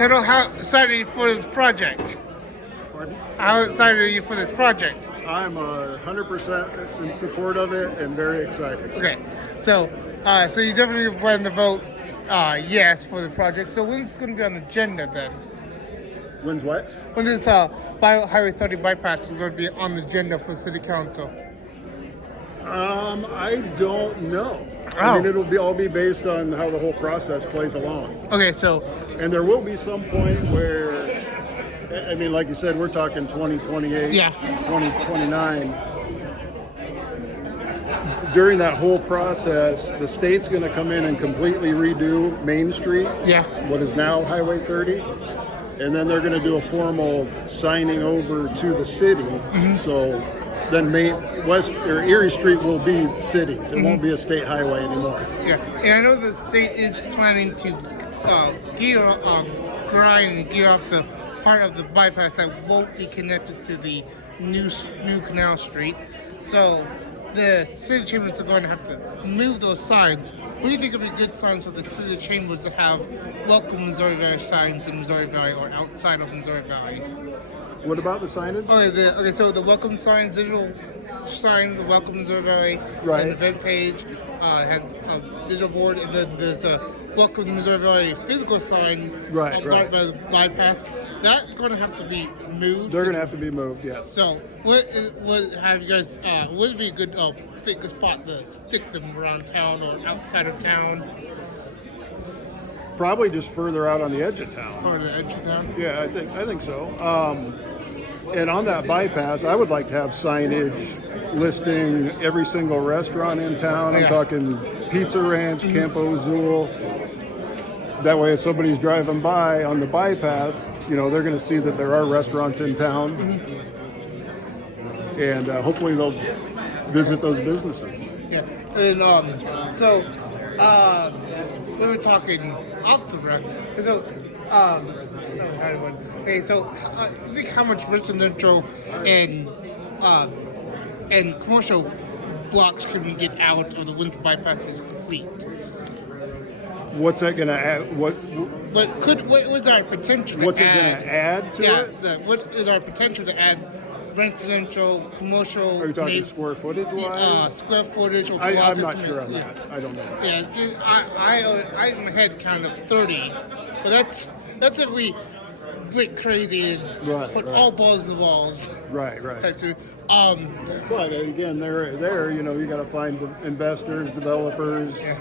Tuttle, how excited are you for this project? Pardon? How excited are you for this project? I'm 100% in support of it and very excited. Okay, so you definitely plan to vote yes for the project. So when's it going to be on the agenda then? When's what? When this Highway 30 bypass is going to be on the agenda for City Council? I don't know. Oh. I mean, it'll all be based on how the whole process plays along. Okay, so And there will be some point where, I mean, like you said, we're talking 2028, Yeah. 2029. During that whole process, the state's going to come in and completely redo Main Street, yeah, what is now Highway 30. And then they're going to do a formal signing over to the city. So then West or Erie Street will be cities. It won't be a state highway anymore. yeah. And I know the state is planning to grind and get off the part of the bypass that won't be connected to the new Canal Street. So the city chambers are going to have to move those signs. What do you think would be good signs for the city chambers to have welcome Missouri Valley signs in Missouri Valley or outside of Missouri Valley? What about the signage? Okay, so the welcome signs, digital sign, the welcome Missouri Valley, Right. and event page has a digital board, and then there's a welcome Missouri Valley physical sign Right. by the bypass. That's going to have to be moved. They're going to have to be moved, yes. So, what have you guys? Would be a good pick a spot to stick them around town or outside of town, Probably just further out on the edge of town. or the edge of town? Yeah, I think so. And on that bypass, I would like to have signage listing every single restaurant in town. I'm Yeah. talking Pizza Ranch, Campo Azul. That way, if somebody's driving by on the bypass, they're going to see that there are restaurants in town. And hopefully they'll visit those businesses. Yeah, and we were talking off the record. So, okay, so you think how much residential and commercial blocks can we get out of the winter bypass is complete? What's that going to add? What Was our potential to What's it add? going to add to it? What is our potential to add residential, commercial? Are you talking square footage wise? Square footage or I'm blocks? not sure on that. I don't know. Yeah, I in my head count of 30, but that's if we went crazy and put all balls in the walls. Right. Type two. But again, you got to find investors, developers. Yeah.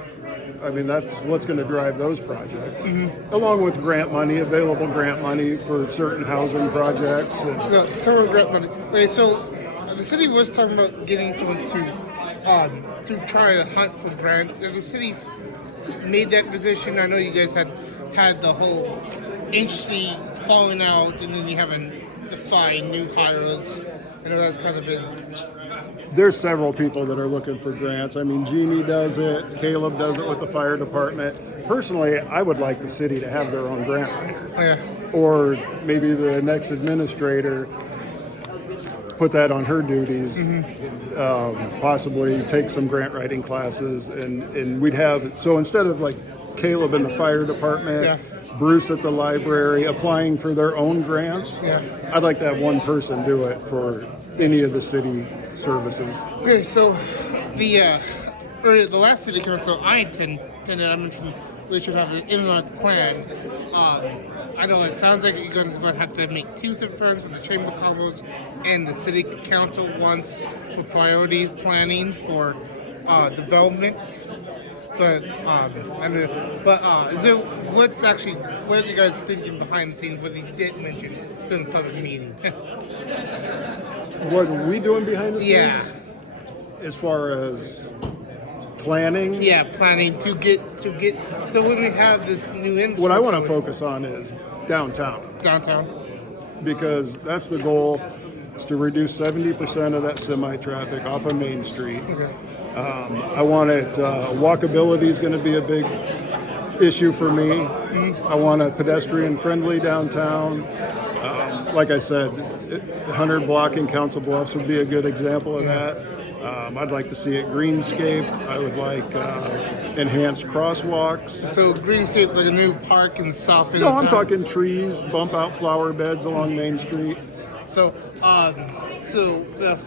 I mean, that's what's going to drive those projects, along with available grant money for certain housing projects. So, total grant money. Okay, so the city was talking about getting someone to try to hunt for grants. If the city made that position, I know you guys had the whole agency falling out, and then you haven't defined new hires. I know that's kind of been. There's several people that are looking for grants. I mean, Jeannie does it, Caleb does it with the fire department. Personally, I would like the city to have their own grant writer. Yeah. Or maybe the next administrator put that on her duties, possibly take some grant writing classes, and we'd have, so instead of like Caleb in the fire department, Yeah. Bruce at the library applying for their own grants, Yeah. I'd like to have one person do it for any of the city services. Okay, so the last city council I attended, I mentioned we should have an in-month plan. I know it sounds like you're going to have to make two separate plans for the Chamber of Commerce and the City Council once for priorities planning for development. So, I don't know, but what are you guys thinking behind the scenes? What you did mention during the public meeting? What are we doing behind the scenes? Yeah. As far as planning? Yeah, planning to get. So when we have this new infrastructure, What I want to focus on is downtown, because that's the goal, is to reduce 70% of that semi-traffic off of Main Street. Okay. I want it, walkability is going to be a big issue for me. I want a pedestrian-friendly downtown. Like I said, 100 block in Council Bluffs would be a good example of that. I'd like to see it greenscaped. I would like enhanced crosswalks. So greenscape, like a new park in South End. No, I'm talking trees, bump out flower beds along Main Street. So, so the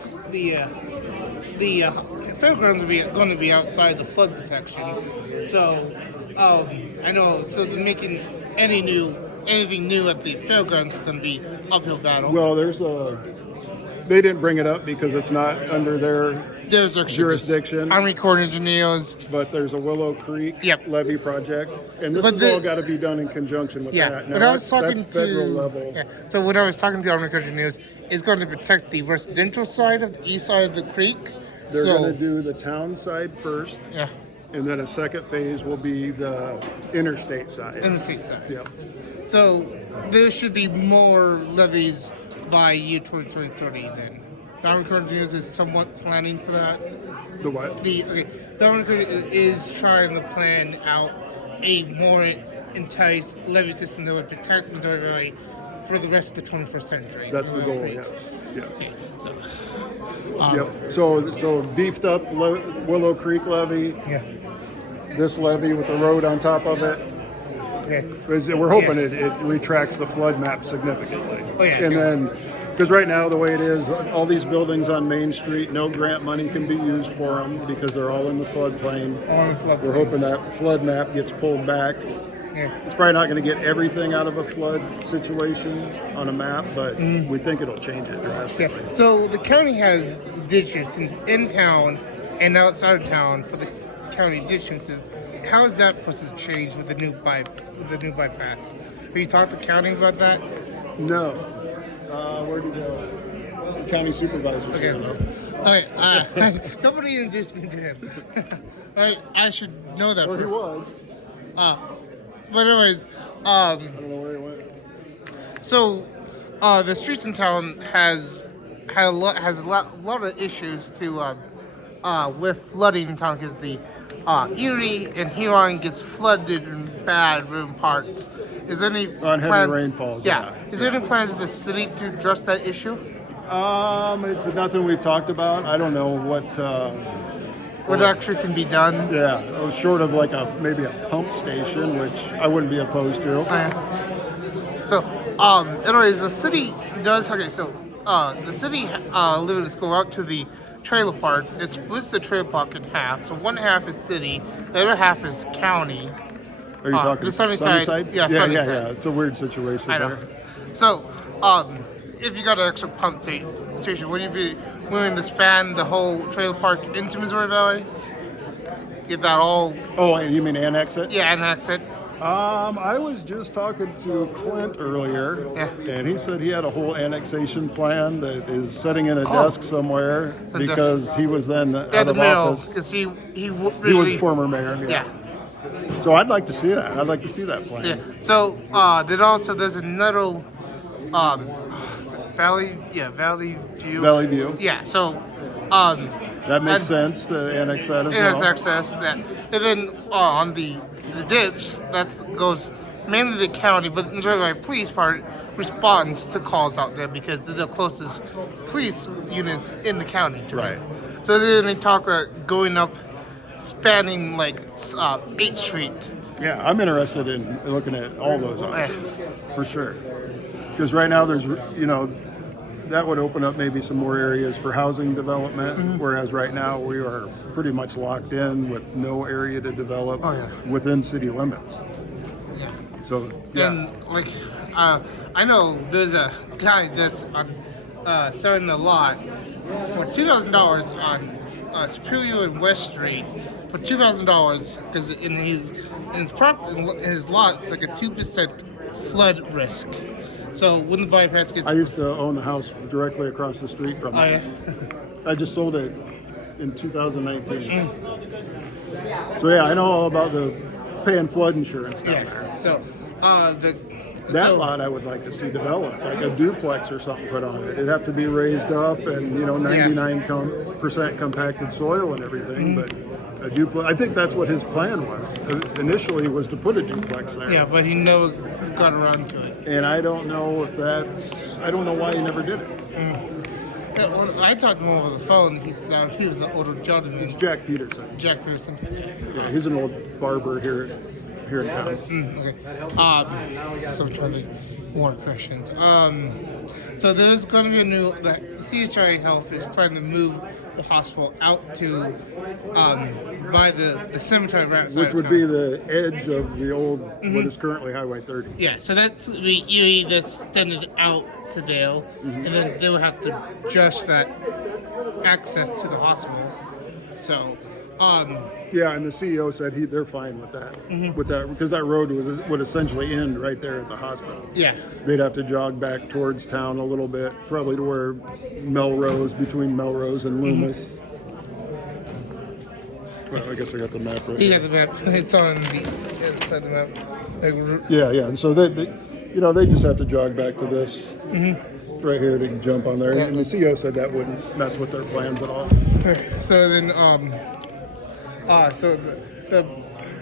fairgrounds are going to be outside the flood protection. So, I know. So, they're making anything new at the fairgrounds is going to be uphill battle. Well, they didn't bring it up because it's not under their jurisdiction. Army Corps of Engineers. But there's a Willow Creek Yep. levee project, and this has all got to be done in conjunction with that. Now, when I was talking that's federal level. Yeah, so when I was talking to the Army Corps of Engineers, it's going to protect the residential side of the east side of the creek. They're going to do the town side first. Yeah. And then a second phase will be the interstate side. Interstate side. Yep. So there should be more levies by year 2030 then. The Army Corps of Engineers is somewhat planning for that. The what? The Army Corps is trying to plan out a more enticed levy system that would protect Missouri Valley for the rest of the 21st century. That's the goal, yes. Okay, so, Yep. So beefed up Willow Creek levee. Yeah. This levee with the road on top of it. Okay. We're hoping it retracts the flood map significantly. Oh, yeah, And okay. then, because right now the way it is, all these buildings on Main Street, no grant money can be used for them because they're all in the floodplain. We're hoping that flood map gets pulled back. Yeah. It's probably not going to get everything out of a flood situation on a map, but we think it'll change it drastically. Yeah. So the county has ditches in town and outside of town for the county ditches. So how is that supposed to change with the new bypass? Have you talked to county about that? No. Where'd you go? The county supervisor. Okay. said no. Okay. Nobody introduced me to him. I should know that. Or he was. But anyways, I don't know where he went. so the streets in town has a lot of issues to with flooding in town because the Erie and Huron gets flooded in bad room parts. Is there any On heavy plans, rainfalls, Yeah. yeah. Is there any plans of the city to address that issue? It's nothing we've talked about. I don't know what. What actually can be done? Yeah, short of like maybe a pump station, which I wouldn't be opposed to. So, anyways, the city does. Okay, so the city limits go out to the trailer park. It splits the trailer park in half. So one half is city, the other half is county. Are you talking the sunny Sunnyside? side? Yeah, yeah, sunny yeah, side. yeah. It's a weird situation I know. there. So, if you got an extra pump station, would you be willing to span the whole trailer park into Missouri Valley? Get that all? Oh, you mean annex it? Yeah, annex it. I was just talking to Clint earlier, Yeah. and he said he had a whole annexation plan that is sitting in a desk somewhere The because he was then out Yeah, the of mayor, office. because he He really, was former mayor. Yeah. So I'd like to see that. I'd like to see that plan. Yeah. So there's another is it Valley View. Valley View. Yeah. So That makes and- sense to annex that as it has well. access that, and then on the dips that goes mainly the county, but the Missouri Valley Police part responds to calls out there because they're the closest police units in the county to Right. them. So then they talk about going up, spanning like 8th Street. Yeah, I'm interested in looking at all those options for sure. Because right now there's, that would open up maybe some more areas for housing development, whereas right now we are pretty much locked in with no area to develop Oh, yeah. within city limits. Yeah. So, yeah. And like, I know there's a guy that's on selling the lot for $2,000 on Superior and West Street for $2,000 because in his lot it's like a 2% flood risk. So when the bypass gets, I used to own the house directly across the street from it. I just sold it in 2019. So yeah, I know all about the paying flood insurance down there. yeah. So That lot I would like to see developed, like a duplex or something put on it. It'd have to be raised up and 99% compacted soil and everything. But a duplex, I think that's what his plan was. Initially was to put a duplex there. Yeah, but he never got around to it. And I don't know if I don't know why he never did it. When I talked to him over the phone, he was an older gentleman. It's Jack Peterson. Jack Pearson. Yeah, he's an old barber here in town. Okay. So I'm trying to think more questions. So there's going to be the CHI Health is planning to move the hospital out to by the cemetery right outside Which would be the edge of the old, what is currently Highway 30. Yeah, so that's you that's extended out to Dale, and then they would have to adjust that access to the hospital. So, Yeah, and the CEO said they're fine with that, because that road would essentially end right there at the hospital. yeah, They'd have to jog back towards town a little bit, probably to where between Melrose and Loomis. Well, I guess I got the map right he here. got the map. It's on the other side of the map. Like, Yeah, and so they just have to jog back to this right here to jump on there. Yeah. And the CEO said that wouldn't mess with their plans at all. so then,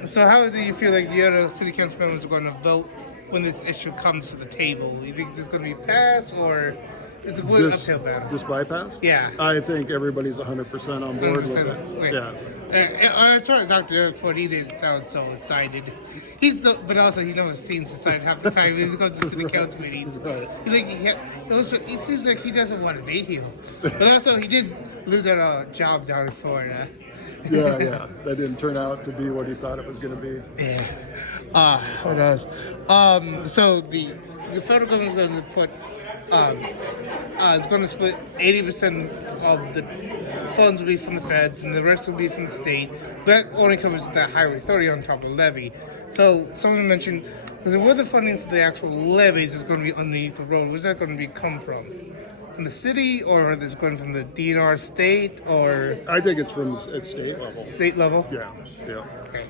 so how do you feel like the other city council members are going to vote when this issue comes to the table? You think there's going to be passed, or it's a good uphill battle? This bypass? Yeah. I think everybody's 100% on board with 100%. it. Wait. Yeah. I tried to talk to Eric Ford. He didn't sound so excited. But also he never seems excited half the time. He goes to city council meetings. Right. It seems like he doesn't want to be here. But also he did lose that job down in Florida. Yeah. That didn't turn out to be what he thought it was going to be. Yeah. What else? So the federal government is going to put. It's going to split 80% of the funds will be from the feds, and the rest will be from the state. That only covers that Highway 30 on top of the levy. So someone mentioned, because where the funding for the actual levies is going to be underneath the road, where's that going to be come from? From the city, or is it going from the DNR state, or I think it's at state level. state level? Yeah. Okay.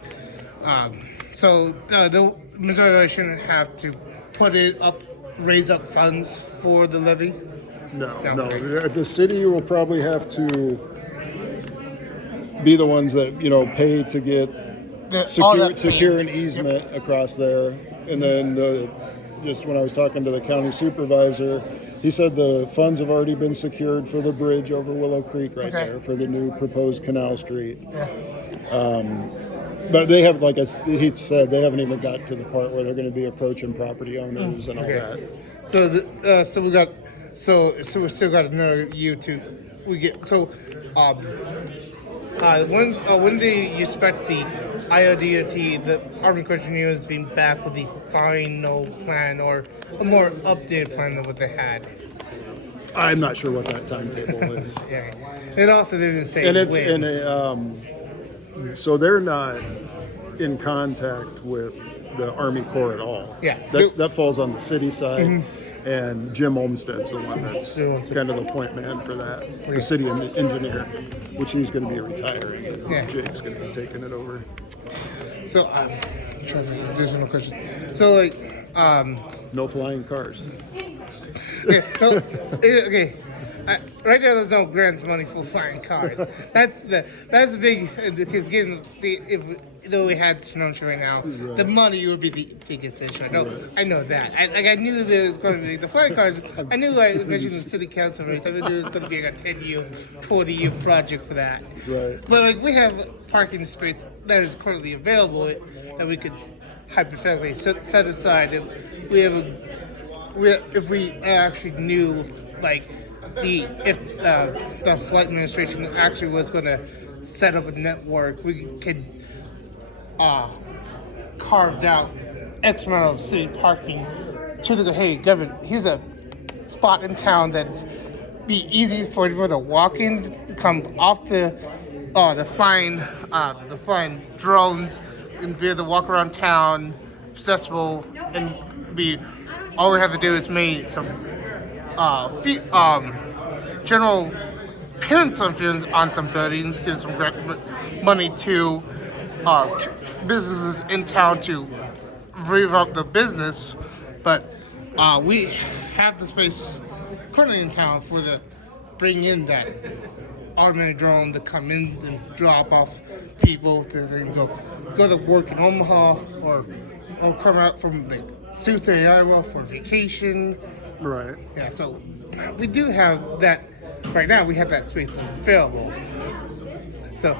So the Missouri shouldn't have to raise up funds for the levy. No. Okay. The city will probably have to be the ones that pay to get secure an easement across there, and then just when I was talking to the county supervisor, he said the funds have already been secured for the bridge over Willow Creek there for the new proposed Canal Street. Yeah. But they have, he said, they haven't even got to the part where they're going to be approaching property owners and all that. So we still got another year to when do you expect the IODOT, the Army Corps of Engineers, being back with the final plan or a more updated plan than what they had? I'm not sure what that timetable is. Yeah. It also didn't say so they're not in contact with the Army Corps at all. Yeah. That falls on the city side. And Jim Olmstead's the one that's kind of the point man for that, the city engineer, which he's going to be retiring. And Jake's going to be taking it over. So I'm trying to think. There's no question. So no flying cars. Okay. Right now, there's no grant money for flying cars. That's the big, because though we had Kenosha right now, the money would be the biggest issue. I know that. I knew there was going to be the flying cars. I knew I mentioned the city council race. I knew there was going to be like a 10-year, 40-year project for that. Right. But we have parking space that is currently available that we could hypothetically set aside if we actually knew if the flight administration actually was going to set up a network, we could carved out X amount of city parking to hey, government, here's a spot in town that's be easy for people to walk in, come off the flying drones, and be able to walk around town, accessible, and all we have to do is make some general appearance on some buildings, give some money to businesses in town to revamp the business, but we have the space currently in town bring in that automated drone to come in and drop off people to then go to work in Omaha or come out from Sioux City, Iowa for vacation. Right. Yeah, so we do have that right now we have that space available. So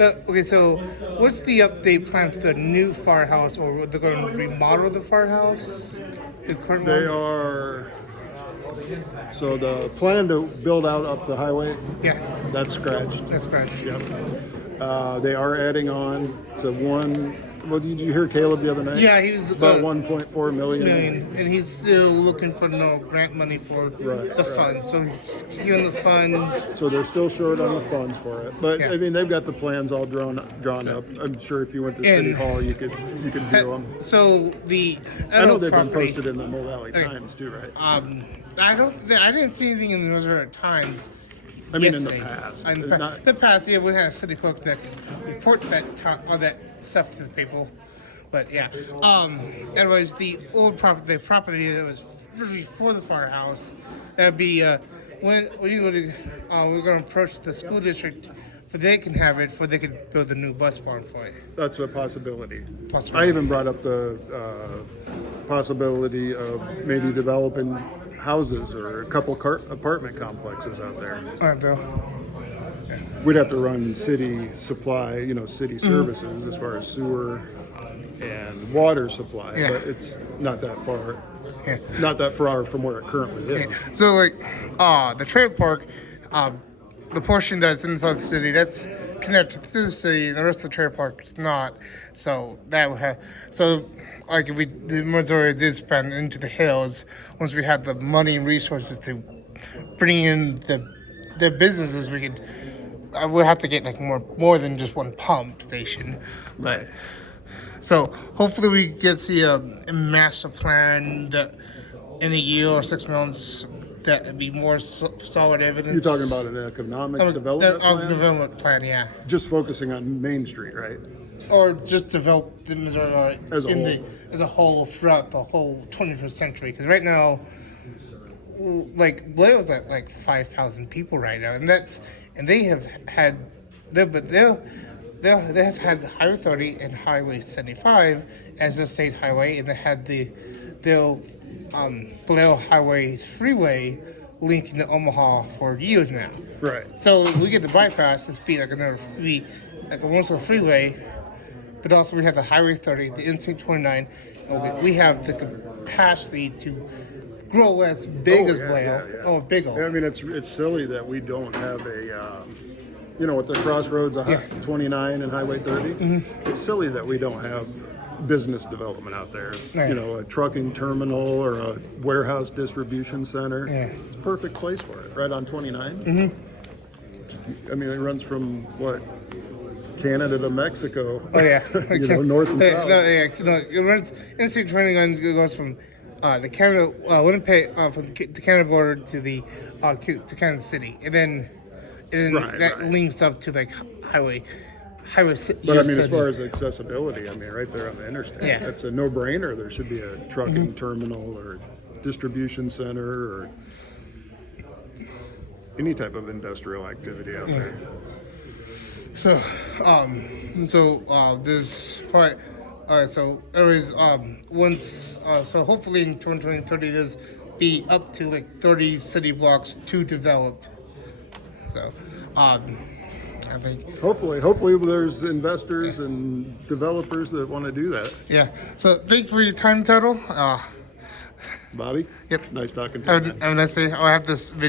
okay, so what's the update plan for the new firehouse, or they're going to remodel the firehouse? The current They one? are. So the plan to build out up the highway, Yeah, that's scratched. that's correct. Yep. They are adding on to one. Well, did you hear Caleb the other night? Yeah, he was About 1.4 million. million, and he's still looking for no grant money for the funds. So he's giving the funds. So they're still short on the funds for it, but Yeah. I mean they've got the plans all drawn up. I'm sure if you went to City And- Hall, you could view them. So the I know they've been property, posted in the Mill Valley Times too, right? I didn't see anything in the Missouri Times. I mean, in the yesterday. past. In Not- the past, yeah, we had a city clerk that report all that stuff to the people. But yeah, anyways, the property that was really for the firehouse, that'd be when we're going to approach the school district, for they can have it, for they could build a new bus barn for it. That's a possibility. Possibility. I even brought up the possibility of maybe developing houses or a couple apartment complexes out there. Though. We'd have to run city supply, city services as far as sewer and water supply, Yeah. but it's not that far. Yeah. Not that far from where it currently is. So like, the trailer park, the portion that's inside the city, that's connected to the city. The rest of the trailer park is not. So that would have. So like, if the majority did spend into the hills, once we had the money and resources to bring in the businesses, we could. We'll have to get like more than just one pump station, but. So hopefully we get to see a master plan that in a year or 6 months that would be more solid evidence. You're talking about an economic development plan? Development plan, yeah. Just focusing on Main Street, right? Or just develop the Missouri As a whole. as a whole throughout the whole 21st century. Because right now, like Blair's at like 5,000 people right now, and they have had they have had Highway 30 and Highway 75 as a state highway, and they had the Blair Highway Freeway linking to Omaha for years now. Right. So we get the bypass, it's be like a one-stop freeway, but also we have the Highway 30, the Interstate 29, and we have the capacity to grow as big as Blair. Oh, big old. I mean, it's silly that we don't have a, with the crossroads of 29 and Highway 30. It's silly that we don't have business development out there. Right. A trucking terminal or a warehouse distribution center. Yeah. It's a perfect place for it, right on 29. I mean, it runs from what? Canada to Mexico. Oh yeah, north and south. It runs Interstate 29 goes from the Canada Winnipeg from the Canada border to the to Kansas City, and then that links up to like highway. But I mean, as far as accessibility, I mean, right there on the interstate, Yeah. that's a no-brainer. There should be a trucking terminal or distribution center or any type of industrial activity out there. So, this part. All right. So, anyways, once, so hopefully in 2030, there's be up to like 30 city blocks to develop. So, I think. Hopefully there's investors and developers that want to do that. Yeah. So, thank you for your time, Tuttle. Bobby? Yep. Nice talking to you. Have a nice day. I'll have this video.